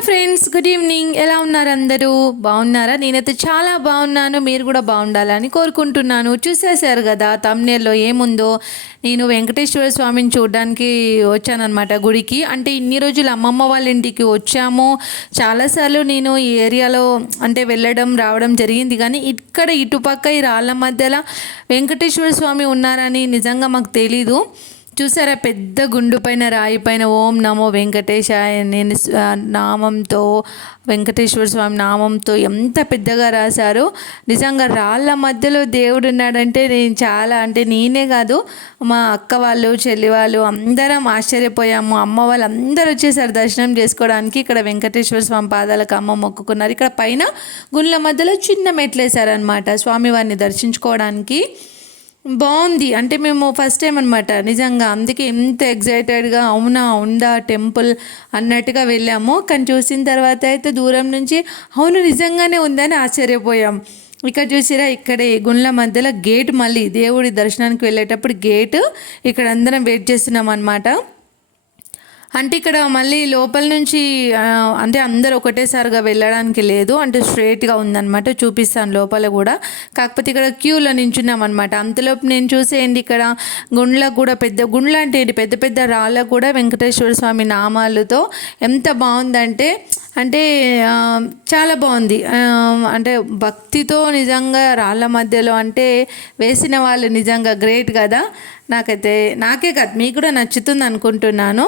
Hi friends, good evening. ఎలా ఉన్నారు అందరూ? బాగున్నారా? నేనైతే చాలా బాగున్నాను. మీరు కూడా బాగుండాలని కోరుకుంటున్నాను. చూసేశారు కదా తమ్నేల్లో ఏముందో. నేను వెంకటేశ్వర స్వామిని చూడడానికి వచ్చానన్నమాట గుడికి. అంటే ఇన్ని రోజులు అమ్మమ్మ వాళ్ళ ఇంటికి వచ్చాము. చాలాసార్లు నేను ఈ ఏరియాలో అంటే వెళ్ళడం రావడం జరిగింది, కానీ ఇక్కడ ఇటుపక్క ఈ రాళ్ళ మధ్యలో వెంకటేశ్వర స్వామి ఉన్నారని నిజంగా మాకు తెలీదు. చూసారా, పెద్ద గుండు పైన రాయి పైన ఓం నమో వెంకటేశాయ నేను నామంతో, వెంకటేశ్వర స్వామి నామంతో ఎంత పెద్దగా రాశారు. నిజంగా రాళ్ళ మధ్యలో దేవుడు ఉన్నాడంటే నేను చాలా, అంటే నేనే కాదు, మా అక్క వాళ్ళు, చెల్లి వాళ్ళు అందరం ఆశ్చర్యపోయాము. అమ్మ వాళ్ళు అందరూ వచ్చేసారు దర్శనం చేసుకోవడానికి. ఇక్కడ వెంకటేశ్వర స్వామి పాదాలకు అమ్మ మొక్కుకున్నారు. ఇక్కడ పైన గుళ్ళ మధ్యలో చిన్న మెట్లు వేశారనమాట స్వామివారిని దర్శించుకోవడానికి. బాగుంది. అంటే మేము ఫస్ట్ టైం అనమాట నిజంగా, అందుకే ఎంత ఎగ్జైటెడ్గా అవునా ఉందా టెంపుల్ అన్నట్టుగా వెళ్ళాము. కానీ చూసిన తర్వాత అయితే దూరం నుంచి అవును నిజంగానే ఉందని ఆశ్చర్యపోయాం. ఇక్కడ చూసిరా, ఇక్కడే గుండ్ల మధ్యలో గేట్, మళ్ళీ దేవుడి దర్శనానికి వెళ్ళేటప్పుడు గేటు, ఇక్కడ అందరం వెయిట్ చేస్తున్నాం అనమాట. అంటే ఇక్కడ మళ్ళీ లోపల నుంచి అంటే అందరు ఒకటేసారిగా వెళ్ళడానికి లేదు, అంటే స్ట్రైట్గా ఉందన్నమాట. చూపిస్తాను లోపల కూడా. కాకపోతే ఇక్కడ క్యూలో నించున్నాం అనమాట. అంతలోపు నేను చూసేయండి, ఇక్కడ గుండ్లకు కూడా పెద్ద గుండ్లు అంటే ఏంటి, పెద్ద పెద్ద రాళ్ళకు కూడా వెంకటేశ్వర స్వామి నామాలతో ఎంత బాగుందంటే, అంటే చాలా బాగుంది. అంటే భక్తితో నిజంగా రాళ్ళ మధ్యలో అంటే వేసిన వాళ్ళు నిజంగా గ్రేట్ కదా. నాకే కాదు, మీకు కూడా నచ్చుతుంది అనుకుంటున్నాను.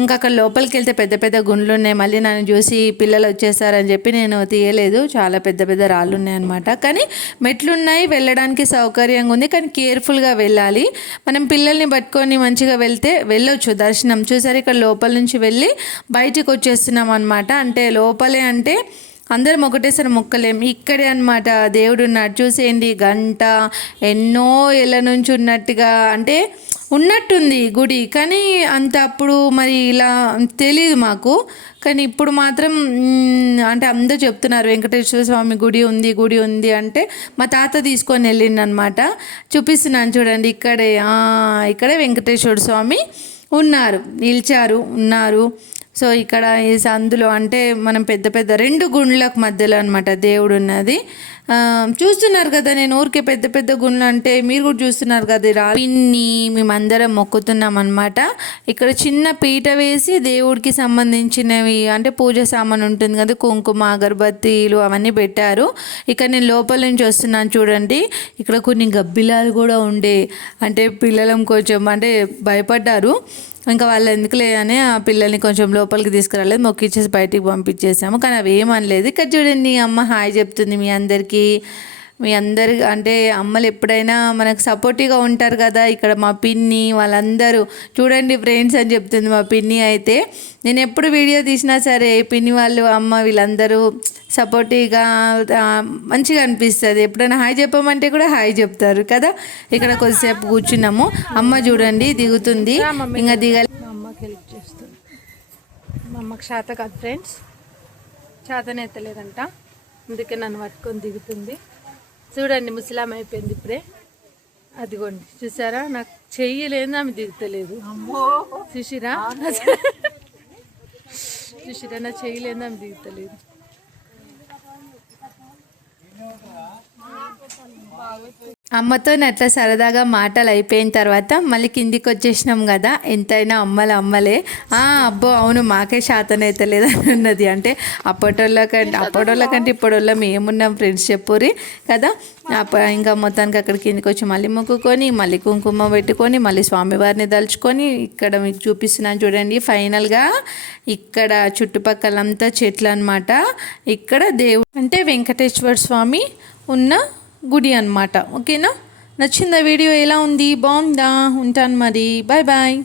ఇంకా అక్కడ లోపలికి వెళ్తే పెద్ద పెద్ద గుండ్లు ఉన్నాయి. మళ్ళీ నన్ను చూసి పిల్లలు వచ్చేసారని చెప్పి నేను తీయలేదు. చాలా పెద్ద పెద్ద రాళ్ళు ఉన్నాయన్నమాట. కానీ మెట్లున్నాయి, వెళ్ళడానికి సౌకర్యంగా ఉంది, కానీ కేర్ఫుల్గా వెళ్ళాలి. మనం పిల్లల్ని పట్టుకొని మంచిగా వెళ్తే వెళ్ళొచ్చు దర్శనం. చూసారు, ఇక్కడ లోపల నుంచి వెళ్ళి బయటికి వచ్చేస్తున్నాం అనమాట. అంటే లోపలే అంటే అందరం ఒకటేసారి మొక్కలేం, ఇక్కడే అనమాట దేవుడు ఉన్నాడు. చూసేయండి, గంట ఎన్నో ఏళ్ళ నుంచి ఉన్నట్టుగా, అంటే ఉన్నట్టుంది గుడి, కానీ అంత అప్పుడు మరి ఇలా తెలియదు మాకు. కానీ ఇప్పుడు మాత్రం అంటే అందరూ చెప్తున్నారు వెంకటేశ్వర స్వామి గుడి ఉంది అంటే మా తాత తీసుకొని వెళ్ళిండనమాట. చూపిస్తున్నాను చూడండి, ఇక్కడే వెంకటేశ్వర స్వామి ఉన్నారు. సో ఇక్కడ ఈ సందులో అంటే మనం పెద్ద పెద్ద రెండు గుండ్లకు మధ్యలో అనమాట దేవుడు ఉన్నది. చూస్తున్నారు కదా, నేను ఊరికే పెద్ద పెద్ద గుండ్లు అంటే మీరు కూడా చూస్తున్నారు కదా. పిన్ని మేమందరం మొక్కుతున్నాం అనమాట. ఇక్కడ చిన్న పీట వేసి దేవుడికి సంబంధించినవి అంటే పూజ సామాన్ ఉంటుంది కదా, కుంకుమ అగరబత్తీలు అవన్నీ పెట్టారు. ఇక్కడ నేను లోపల నుంచి వస్తున్నాను చూడండి. ఇక్కడ కొన్ని గబ్బిలాలు కూడా ఉండే, అంటే పిల్లలం కొంచెం అంటే భయపడ్డారు. ఇంకా వాళ్ళు ఎందుకులే అని ఆ పిల్లల్ని కొంచెం లోపలికి తీసుకురాలేదు, మొక్కిచ్చేసి బయటికి పంపించేసాము. కానీ అవి ఏమనలేదు. ఇక్కడ చూడండి, అమ్మ హాయ్ చెప్తుంది మీ అందరికీ. అంటే అమ్మలు ఎప్పుడైనా మనకు సపోర్టివ్గా ఉంటారు కదా. ఇక్కడ మా పిన్ని వాళ్ళందరూ చూడండి ఫ్రెండ్స్ అని చెప్తుంది మా పిన్ని. అయితే నేను ఎప్పుడు వీడియో తీసినా సరే పిన్ని వాళ్ళు, అమ్మ వీళ్ళందరూ సపోర్టివ్గా మంచిగా అనిపిస్తుంది. ఎప్పుడైనా హాయ్ చెప్పమంటే కూడా హాయ్ చెప్తారు కదా. ఇక్కడ కొద్దిసేపు కూర్చున్నాము. అమ్మ చూడండి దిగుతుంది, ఇంకా దిగాలి. మా అమ్మకి హెల్ప్ చేస్తుంది. మా అమ్మకి చేత కాదు ఫ్రెండ్స్, చేతనెత్తలేదంట, అందుకే నన్ను పట్టుకొని దిగుతుంది. చూడండి, ముసలాం అయిపోయింది ఇప్పుడే. అదిగోండి చూసారా, నాకు చెయ్యలేదు, ఆమె దిగుతలేదు. చూసిరా నా చెయ్యలేదు, ఆమె దిగుతలేదు. అమ్మతో అట్లా సరదాగా మాటలు అయిపోయిన తర్వాత మళ్ళీ కిందికి వచ్చేసినాం కదా. ఎంతైనా అమ్మలే. అబ్బో అవును, మాకే శాతనైతలేదు అని ఉన్నది. అంటే అప్పటోళ్ళ కంటే ఇప్పటివల్ల ఏమున్నాం ఫ్రెండ్స్ చెప్పురి కదా. ఇంకా మొత్తానికి అక్కడ కిందికి వచ్చి మళ్ళీ మొక్కుకొని, మళ్ళీ కుంకుమ పెట్టుకొని, మళ్ళీ స్వామివారిని దలుచుకొని, ఇక్కడ మీకు చూపిస్తున్నాను చూడండి. ఫైనల్గా ఇక్కడ చుట్టుపక్కలంతా చెట్లు అనమాట. ఇక్కడ దేవుడు అంటే వెంకటేశ్వర స్వామి ఉన్న గుడి అనమాట. ఓకేనా? నచ్చిందా వీడియో? ఎలా ఉంది? బాగుందా? ఉంటాను మరి, బాయ్ బాయ్.